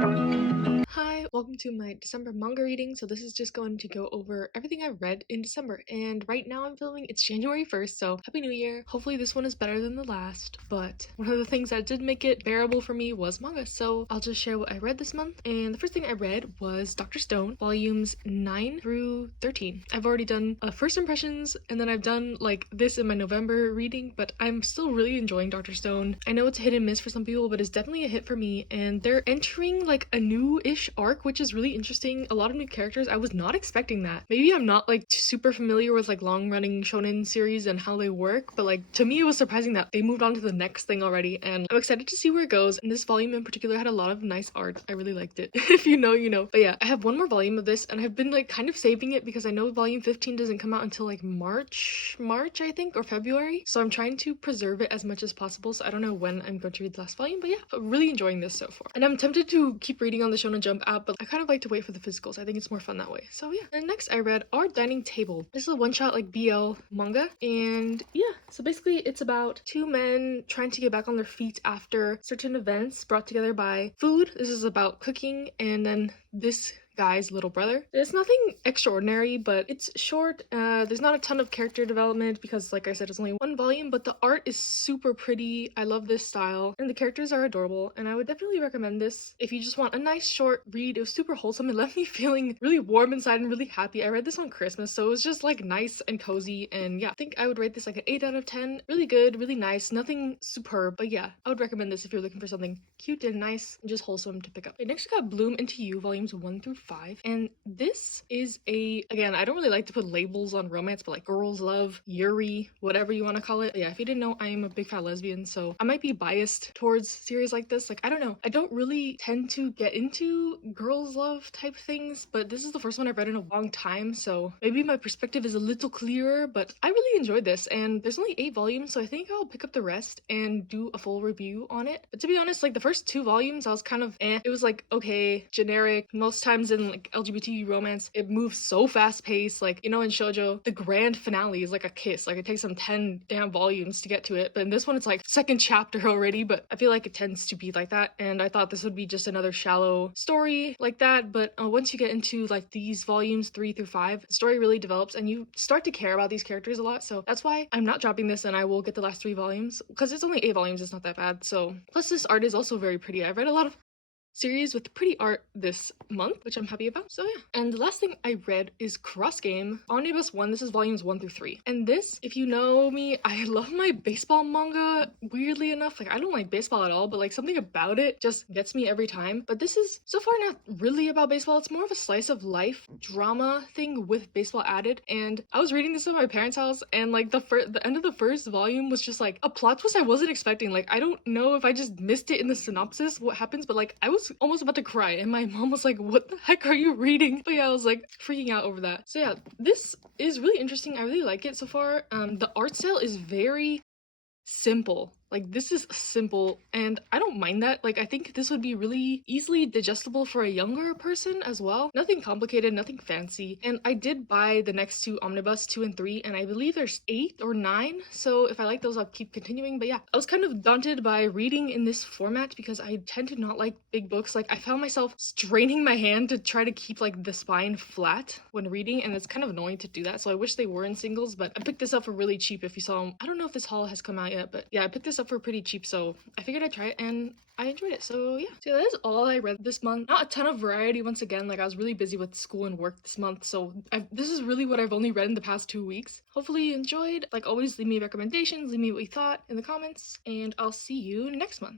Hi, welcome to my December manga reading. So this is just going to go over everything I read in December. And right now I'm filming, it's January 1st, so Happy New Year. Hopefully this one is better than the last, but one of the things that did make it bearable for me was manga. So I'll just share what I read this month. And the first thing I read was Dr. Stone, volumes 9 through 13. I've already done first impressions, and then I've done like this in my November reading, but I'm still really enjoying Dr. Stone. I know it's a hit and miss for some people, but it's definitely a hit for me. And they're entering like a new-ish arc, which is really interesting. A lot of new characters. I was not expecting that. Maybe I'm not like super familiar with like long-running shonen series and how they work, but like to me it was surprising that they moved on to the next thing already, and I'm excited to see where it goes. And this volume in particular had a lot of nice art. I really liked it. If you know, you know. But yeah, I have one more volume of this, and I've been like kind of saving it because I know volume 15 doesn't come out until like March I think, or February. So I'm trying to preserve it as much as possible. So I don't know when I'm going to read the last volume, but yeah, I'm really enjoying this so far. And I'm tempted to keep reading on the Shonen Jump app, but I kind of like to wait for the physicals. I think it's more fun that way. So yeah. And next I read Our Dining Table. This is a one-shot like BL manga, and yeah, so basically it's about two men trying to get back on their feet after certain events brought together by food. This is about cooking, and then this guy's little brother. It's nothing extraordinary, but it's short. There's not a ton of character development because, like I said, it's only one volume, but the art is super pretty. I love this style, and the characters are adorable, and I would definitely recommend this if you just want a nice short read. It was super wholesome. It left me feeling really warm inside and really happy. I read this on Christmas, so it was just like nice and cozy, and yeah, I think I would rate this like an 8 out of 10. Really good, really nice, nothing superb, but yeah, I would recommend this if you're looking for something cute and nice and just wholesome to pick up. Okay, next we got Bloom Into You, volumes 1 through 5, and this is again, I don't really like to put labels on romance, but like girls love, yuri, whatever you want to call it. But yeah, if you didn't know, I am a big fat lesbian, so I might be biased towards series like this. Like, I don't know, I don't really tend to get into girls love type things, but this is the first one I've read in a long time, so maybe my perspective is a little clearer. But I really enjoyed this, and there's only 8 volumes, so I think I'll pick up the rest and do a full review on it. But to be honest, like the first 2 volumes I was kind of it was like okay, generic. Most times in like LGBT romance, it moves so fast paced. Like, you know, in shoujo, the grand finale is like a kiss. Like, it takes them 10 damn volumes to get to it. But in this one, it's like second chapter already. But I feel like it tends to be like that. And I thought this would be just another shallow story like that. But once you get into like these volumes 3 through 5, the story really develops and you start to care about these characters a lot. So that's why I'm not dropping this, and I will get the last 3 volumes because it's only 8 volumes. It's not that bad. So plus this art is also very pretty. I've read a lot of series with pretty art this month, which I'm happy about. So yeah. And the last thing I read is Cross Game Omnibus 1. This is volumes 1 through 3. And this, if you know me, I love my baseball manga, weirdly enough. Like, I don't like baseball at all, but like something about it just gets me every time. But this is so far not really about baseball. It's more of a slice of life drama thing with baseball added. And I was reading this at my parents' house, and like the end of the first volume was just like a plot twist I wasn't expecting. Like, I don't know if I just missed it in the synopsis what happens, but like I was almost about to cry, and my mom was like, what the heck are you reading? But yeah, I was like freaking out over that. So yeah, this is really interesting. I really like it so far. The art style is very simple. Like, this is simple, and I don't mind that. Like, I think this would be really easily digestible for a younger person as well. Nothing complicated, nothing fancy. And I did buy the next 2 omnibus, 2 and 3, and I believe there's 8 or 9. So if I like those, I'll keep continuing. But yeah, I was kind of daunted by reading in this format because I tend to not like big books. Like, I found myself straining my hand to try to keep like the spine flat when reading, and it's kind of annoying to do that. So I wish they were in singles, but I picked this up for really cheap. If you saw them, I don't know if this haul has come out yet, but yeah, I picked this up for pretty cheap, so I figured I'd try it, and I enjoyed it. So yeah, so that is all I read this month. Not a ton of variety once again. Like, I was really busy with school and work this month, so this is really what I've only read in the past 2 weeks. Hopefully you enjoyed. Like always, leave me recommendations, leave me what you thought in the comments, and I'll see you next month.